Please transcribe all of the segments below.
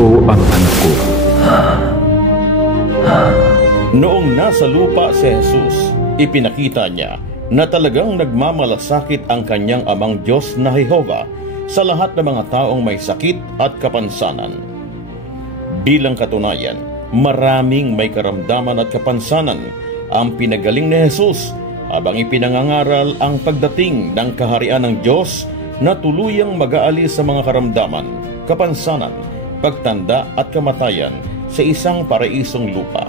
Ito ang anak ko. Noong nasa lupa si Jesus, ipinakita niya na talagang nagmamalasakit ang kanyang amang Diyos na Jehovah sa lahat ng mga taong may sakit at kapansanan. Bilang katunayan, maraming may karamdaman at kapansanan ang pinagaling ni Jesus habang ipinangangaral ang pagdating ng kaharian ng Diyos na tuluyang mag-aalis sa mga karamdaman, kapansanan, pagtanda at kamatayan sa isang paraisong lupa.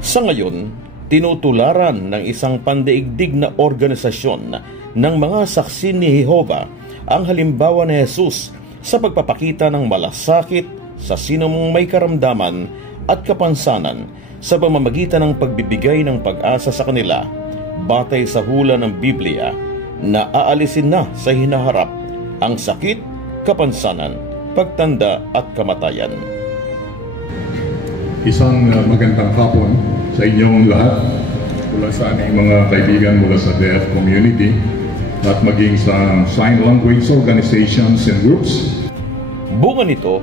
Sa ngayon, tinutularan ng isang pandaigdig na organisasyon ng mga saksi ni Jehovah ang halimbawa ni Jesus sa pagpapakita ng malasakit sa sinumang may karamdaman at kapansanan sa pamamagitan ng pagbibigay ng pag-asa sa kanila batay sa hula ng Biblia na aalisin na sa hinaharap ang sakit, kapansanan, pagtanda at kamatayan. Isang magandang hapon sa inyong lahat, mula sa ating mga kaibigan mula sa deaf community at maging sa sign language organizations and groups. Bunga nito,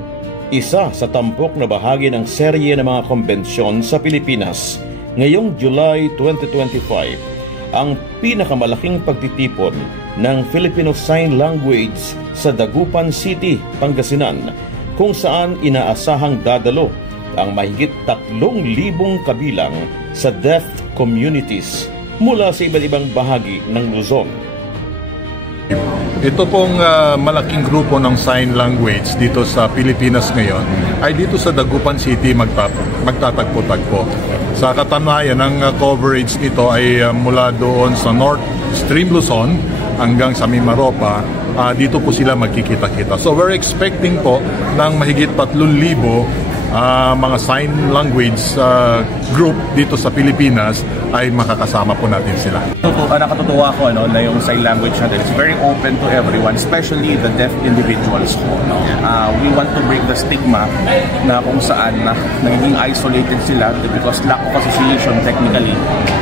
isa sa tampok na bahagi ng serye ng mga konbensyon sa Pilipinas ngayong July 2025, ang pinakamalaking pagtitipon ng Filipino Sign Language sa Dagupan City, Pangasinan, kung saan inaasahang dadalo ang mahigit 3,000 kabilang sa deaf communities mula sa iba't ibang bahagi ng Luzon. Ito pong malaking grupo ng sign language dito sa Pilipinas ngayon ay dito sa Dagupan City magtatagpo-tagpo. Sa katunayan, ang coverage nito ay mula doon sa North Stream Luzon hanggang sa Mimaropa. Dito po sila magkikita-kita. So we're expecting po ng mahigit 3,000 mga sign language group dito sa Pilipinas ay makakasama po natin sila. Nakatutuwa ko na yung sign language natin is very open to everyone, especially the deaf individuals ko. We want to break the stigma na kung saan nagiging isolated sila because lack of association technically.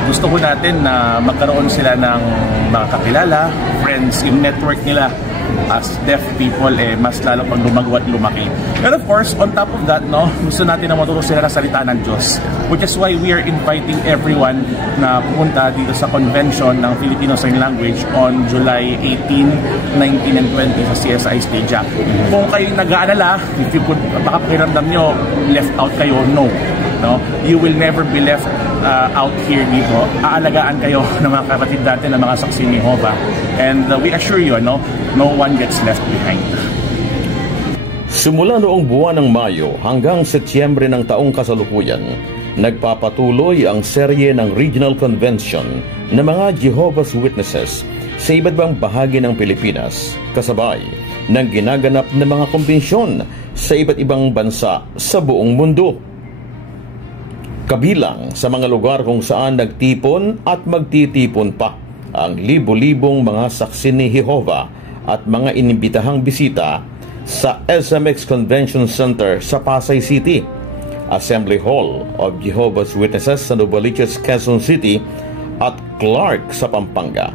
Gusto ko natin na magkaroon sila ng mga kakilala, friends, yung network nila as deaf people mas lalo pang lumago at lumaki. And of course, on top of that, gusto natin na maturo sila ng salita ng Diyos, which is why we are inviting everyone na pumunta dito sa convention ng Filipino Sign Language on July 18, 19, and 20 sa CSI Stadia. Kung kayo nag-aalala, if you could, baka pakiramdam nyo, left out kayo, no. You will never be left out here dito. Aalagaan kayo ng mga kapatid natin, ng mga saksi ni Jehovah. And we assure you, no one gets left behind. Simula noong buwan ng Mayo hanggang Setyembre ng taong kasalukuyan, nagpapatuloy ang serye ng Regional Convention ng mga Jehovah's Witnesses sa iba't ibang bahagi ng Pilipinas, kasabay ng ginaganap na mga kumbensyon sa iba't ibang bansa sa buong mundo. Kabilang sa mga lugar kung saan nagtipon at magtitipon pa ang libo-libong mga saksi ni Jehovah at mga inimbitahang bisita sa SMX Convention Center sa Pasay City, Assembly Hall of Jehovah's Witnesses sa Novaliches, Quezon City at Clark sa Pampanga.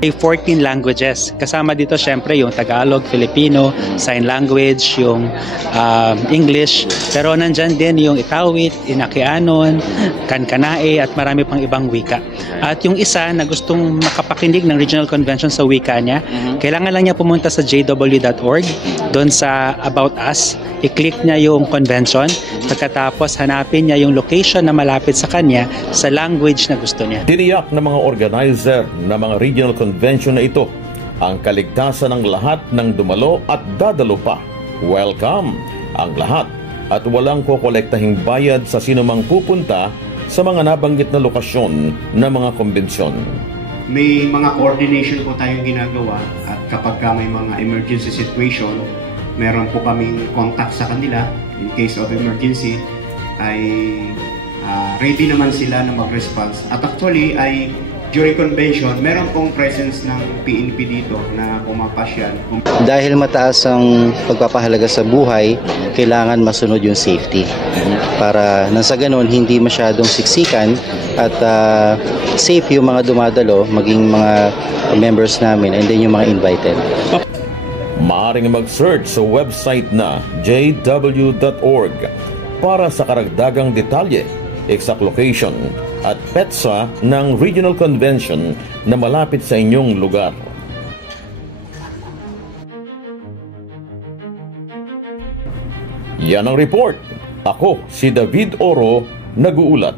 14 languages. Kasama dito syempre yung Tagalog, Filipino, Sign Language, yung English. Pero nandyan din yung Itawit, Inakianon, Kankanae at marami pang ibang wika. At yung isa na gustong makapakinig ng Regional Convention sa wika niya, kailangan lang niya pumunta sa jw.org, doon sa About Us, i-click niya yung convention, pagkatapos hanapin niya yung location na malapit sa kanya sa language na gusto niya. Tiniyak ng mga organizer ng mga regional convention na ito ang kaligtasan ng lahat ng dumalo at dadalo pa. Welcome ang lahat at walang kokolektahing bayad sa sinumang pupunta sa mga nabanggit na lokasyon ng mga konbensyon. May mga coordination po tayong ginagawa at kapag may mga emergency situation, meron po kaming contact sa kanila. In case of emergency, ay ready naman sila na mag-response. At actually ay Jury convention, meron pong presence ng PNP dito na pumapasyal. Dahil mataas ang pagpapahalaga sa buhay, kailangan masunod yung safety. Para nang sa ganun, hindi masyadong siksikan at safe yung mga dumadalo, maging mga members namin and then yung mga invited. Maaaring mag-search sa website na jw.org para sa karagdagang detalye, exact location at petsa ng Regional Convention na malapit sa inyong lugar. Yan ang report. Ako si David Oro, nag-uulat.